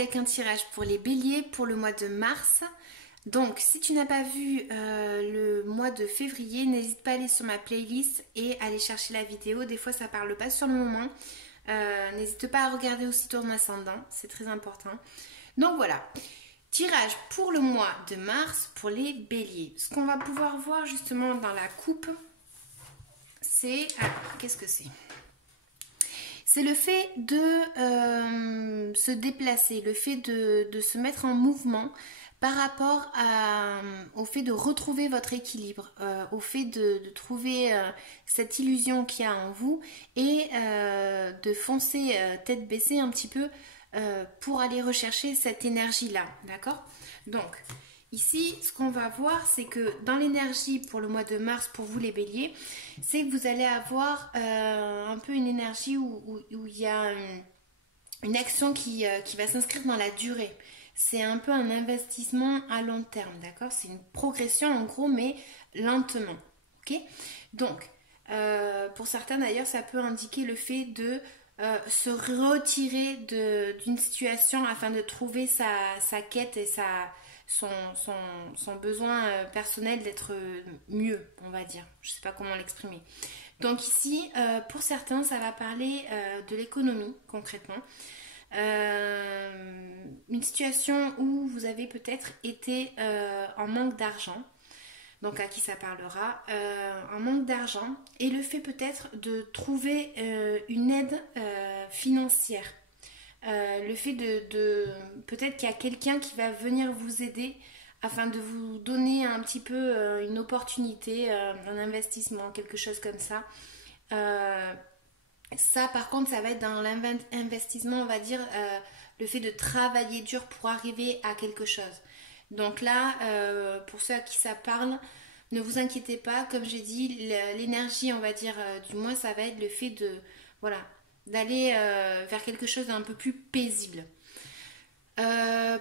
avec un tirage pour les béliers pour le mois de mars. Donc si tu n'as pas vu le mois de février, n'hésite pas à aller sur ma playlist et aller chercher la vidéo. Des fois ça parle pas sur le moment. N'hésite pas à regarder aussi ton ascendant, c'est très important. Donc voilà, tirage pour le mois de mars pour les béliers. Ce qu'on va pouvoir voir justement dans la coupe, c'est... Alors, qu'est-ce que c'est ? C'est le fait de se déplacer, le fait de se mettre en mouvement par rapport au fait de retrouver votre équilibre, au fait de trouver cette illusion qu'il y a en vous et de foncer tête baissée un petit peu pour aller rechercher cette énergie-là, d'accord ? Donc, ici, ce qu'on va voir, c'est que dans l'énergie pour le mois de mars, pour vous les béliers, c'est que vous allez avoir un peu une énergie où il y a une action qui va s'inscrire dans la durée. C'est un peu un investissement à long terme, d'accord ? C'est une progression en gros, mais lentement, ok ? Donc, pour certains d'ailleurs, ça peut indiquer le fait de se retirer d'une situation afin de trouver sa quête et son besoin personnel d'être mieux, on va dire. Je ne sais pas comment l'exprimer. Donc ici, pour certains, ça va parler de l'économie, concrètement. Une situation où vous avez peut-être été en manque d'argent, donc à qui ça parlera, en manque d'argent, et le fait peut-être de trouver une aide financière. Le fait de peut-être qu'il y a quelqu'un qui va venir vous aider afin de vous donner un petit peu une opportunité, un investissement, quelque chose comme ça. Ça par contre ça va être dans l'investissement, on va dire le fait de travailler dur pour arriver à quelque chose. Donc là pour ceux à qui ça parle, ne vous inquiétez pas, comme j'ai dit, l'énergie on va dire du mois, ça va être le fait de voilà, d'aller vers quelque chose d'un peu plus paisible.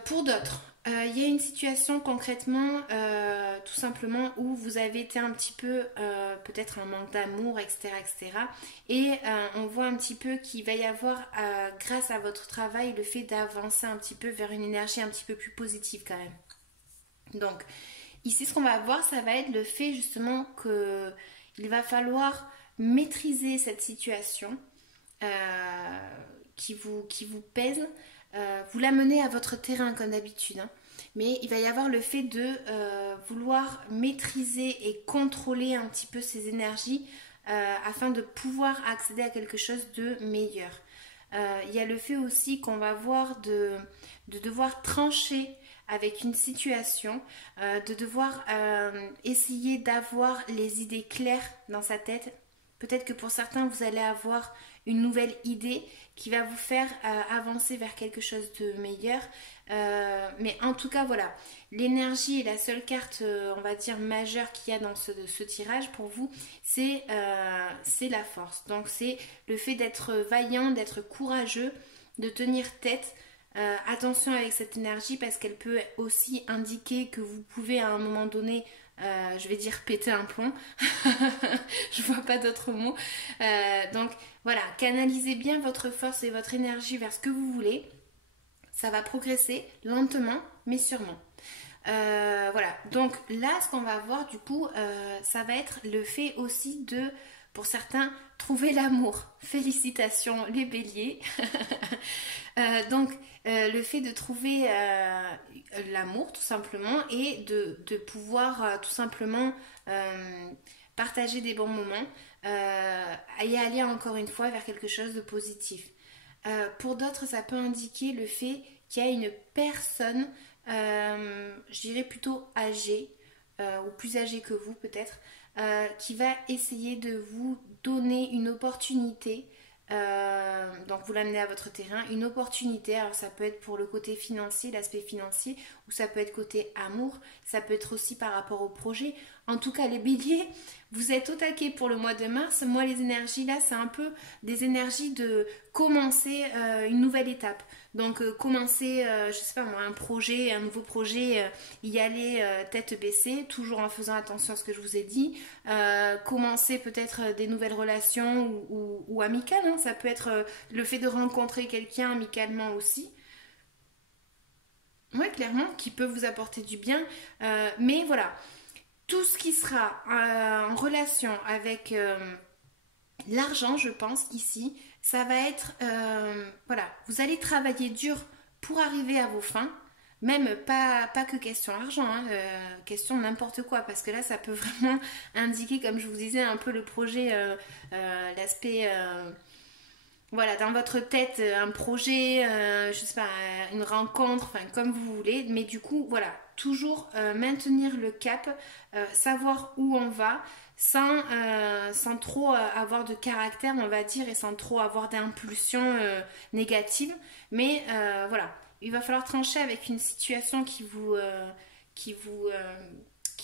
Pour d'autres, il y a une situation concrètement, tout simplement, où vous avez été un petit peu, peut-être un manque d'amour, etc. etc. Et on voit un petit peu qu'il va y avoir, grâce à votre travail, le fait d'avancer un petit peu vers une énergie un petit peu plus positive quand même. Donc, ici, ce qu'on va voir, ça va être le fait justement qu'il va falloir maîtriser cette situation qui vous pèse. Vous l'amenez à votre terrain comme d'habitude, hein. Mais il va y avoir le fait de vouloir maîtriser et contrôler un petit peu ces énergies afin de pouvoir accéder à quelque chose de meilleur. Il y a le fait aussi qu'on va voir de devoir trancher avec une situation, de devoir essayer d'avoir les idées claires dans sa tête. Peut-être que pour certains, vous allez avoir une nouvelle idée qui va vous faire avancer vers quelque chose de meilleur. Mais en tout cas, voilà, l'énergie est la seule carte, on va dire, majeure qu'il y a dans ce tirage pour vous, c'est la force. Donc c'est le fait d'être vaillant, d'être courageux, de tenir tête. Attention avec cette énergie parce qu'elle peut aussi indiquer que vous pouvez à un moment donné je vais dire péter un plomb. Je vois pas d'autres mots. Donc voilà, canalisez bien votre force et votre énergie vers ce que vous voulez. Ça va progresser lentement mais sûrement. Voilà, donc là ce qu'on va voir du coup, ça va être le fait aussi de, pour certains, trouver l'amour. Félicitations les béliers. Donc le fait de trouver l'amour tout simplement et de pouvoir tout simplement partager des bons moments et aller encore une fois vers quelque chose de positif. Pour d'autres, ça peut indiquer le fait qu'il y a une personne, je dirais plutôt âgée, ou plus âgée que vous peut-être, qui va essayer de vous donner une opportunité. Donc vous l'amenez à votre terrain, une opportunité. Alors ça peut être pour le côté financier, l'aspect financier, ou ça peut être côté amour, ça peut être aussi par rapport au projet. En tout cas les béliers, vous êtes au taquet pour le mois de mars. Moi les énergies là, c'est un peu des énergies de commencer une nouvelle étape. Donc commencer, je sais pas moi, un projet, un nouveau projet, y aller tête baissée, toujours en faisant attention à ce que je vous ai dit. Commencer peut-être des nouvelles relations ou amicales, hein. Ça peut être le fait de rencontrer quelqu'un amicalement aussi. Ouais, clairement, qui peut vous apporter du bien. Mais voilà, tout ce qui sera en relation avec l'argent, je pense, ici, ça va être, voilà, vous allez travailler dur pour arriver à vos fins, même pas que question argent, hein, question n'importe quoi, parce que là, ça peut vraiment indiquer, comme je vous disais, un peu le projet, l'aspect... voilà, dans votre tête, un projet, je sais pas, une rencontre, enfin comme vous voulez, mais du coup, voilà, toujours maintenir le cap, savoir où on va, sans trop avoir de caractère, on va dire, et sans trop avoir d'impulsion négative. Mais voilà, il va falloir trancher avec une situation qui vous, qui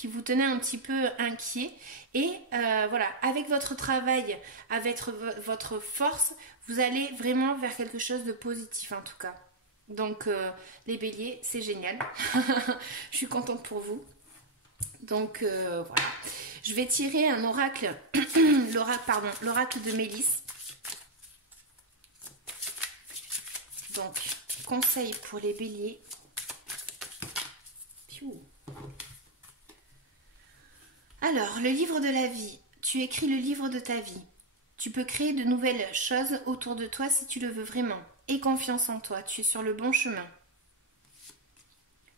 vous tenait un petit peu inquiet. Et voilà, avec votre travail, avec votre force, vous allez vraiment vers quelque chose de positif en tout cas. Donc les béliers, c'est génial. Je suis contente pour vous. Donc voilà. Je vais tirer un oracle, l'oracle de Mélisse. Donc, conseil pour les béliers. Piou. Alors, le livre de la vie. Tu écris le livre de ta vie. Tu peux créer de nouvelles choses autour de toi si tu le veux vraiment. Aie confiance en toi, tu es sur le bon chemin.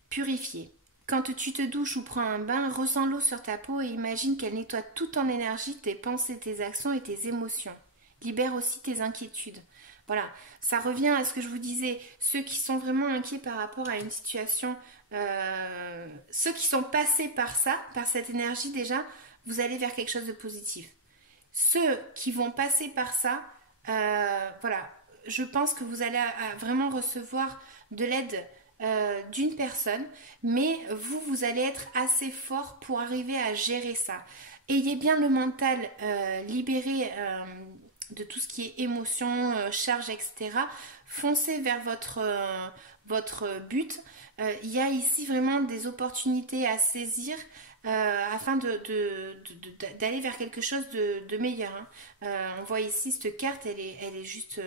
Purifier. Quand tu te douches ou prends un bain, ressens l'eau sur ta peau et imagine qu'elle nettoie tout en énergie tes pensées, tes actions et tes émotions. Libère aussi tes inquiétudes. Voilà, ça revient à ce que je vous disais, ceux qui sont vraiment inquiets par rapport à une situation, ceux qui sont passés par ça, par cette énergie déjà, vous allez vers quelque chose de positif. Ceux qui vont passer par ça, voilà, je pense que vous allez vraiment recevoir de l'aide d'une personne, mais vous allez être assez fort pour arriver à gérer ça. Ayez bien le mental libéré de tout ce qui est émotion, charge, etc. Foncez vers votre but. Il y a ici vraiment des opportunités à saisir afin d'aller vers quelque chose de meilleur. Hein. On voit ici cette carte, elle est juste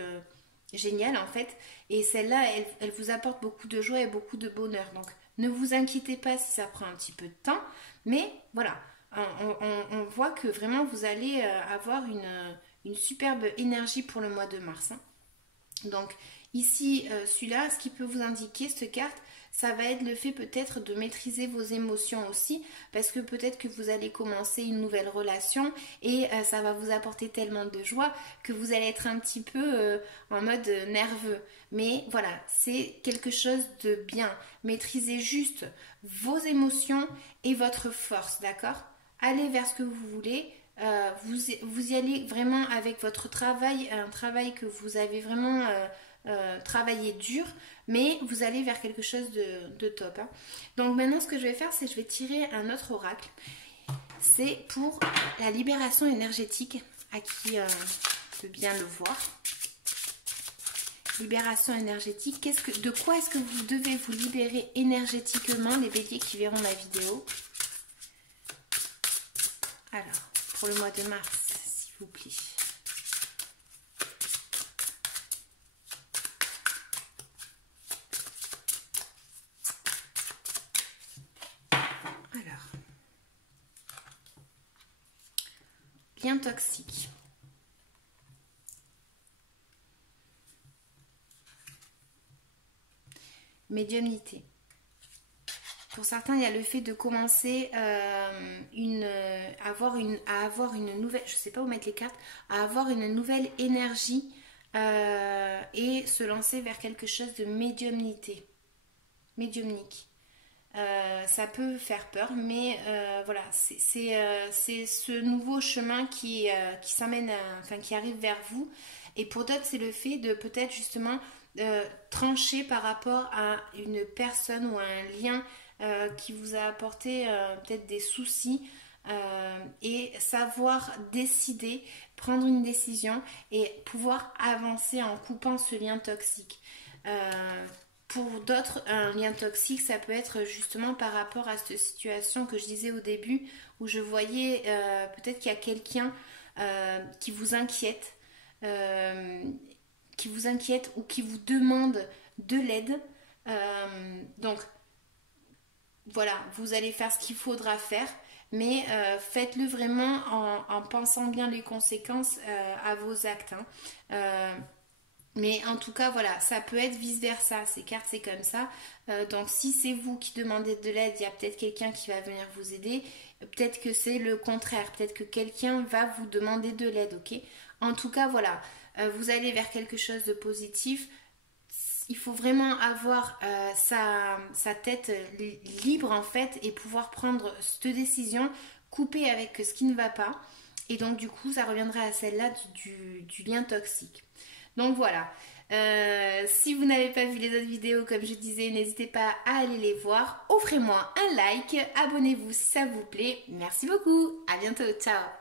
géniale en fait. Et celle-là, elle vous apporte beaucoup de joie et beaucoup de bonheur. Donc ne vous inquiétez pas si ça prend un petit peu de temps. Mais voilà, on voit que vraiment vous allez avoir une superbe énergie pour le mois de mars. Hein. Donc ici, celui-là, ce qui peut vous indiquer, cette carte, ça va être le fait peut-être de maîtriser vos émotions aussi, parce que peut-être que vous allez commencer une nouvelle relation et ça va vous apporter tellement de joie que vous allez être un petit peu en mode nerveux. Mais voilà, c'est quelque chose de bien. Maîtrisez juste vos émotions et votre force, d'accord? Allez vers ce que vous voulez. Vous y allez vraiment avec votre travail, un travail que vous avez vraiment travaillé dur, mais vous allez vers quelque chose de top. Hein. Donc maintenant, ce que je vais faire, c'est que je vais tirer un autre oracle. C'est pour la libération énergétique, à qui peut bien le voir. Libération énergétique. De quoi est-ce que vous devez vous libérer énergétiquement, les béliers qui verront la vidéo? Alors, pour le mois de mars, s'il vous plaît. Alors, lien toxique. Médiumnité. Pour certains, il y a le fait de commencer à avoir une nouvelle, je ne sais pas où mettre les cartes, à avoir une nouvelle énergie et se lancer vers quelque chose de médiumnique. Ça peut faire peur, mais voilà, c'est ce nouveau chemin qui s'amène, enfin qui arrive vers vous. Et pour d'autres, c'est le fait de peut-être justement trancher par rapport à une personne ou à un lien qui vous a apporté peut-être des soucis et savoir décider, prendre une décision et pouvoir avancer en coupant ce lien toxique. Pour d'autres, un lien toxique, ça peut être justement par rapport à cette situation que je disais au début, où je voyais peut-être qu'il y a quelqu'un qui vous inquiète ou qui vous demande de l'aide. Donc, voilà, vous allez faire ce qu'il faudra faire, mais faites-le vraiment en pensant bien les conséquences à vos actes, hein. Mais en tout cas, voilà, ça peut être vice-versa. Ces cartes, c'est comme ça. Donc, si c'est vous qui demandez de l'aide, il y a peut-être quelqu'un qui va venir vous aider. Peut-être que c'est le contraire. Peut-être que quelqu'un va vous demander de l'aide, ok? En tout cas, voilà, vous allez vers quelque chose de positif. Il faut vraiment avoir sa tête libre, en fait, et pouvoir prendre cette décision, couper avec ce qui ne va pas. Et donc, du coup, ça reviendra à celle-là du lien toxique. Donc voilà. Si vous n'avez pas vu les autres vidéos, comme je disais, n'hésitez pas à aller les voir. Offrez-moi un like, abonnez-vous si ça vous plaît. Merci beaucoup. À bientôt. Ciao.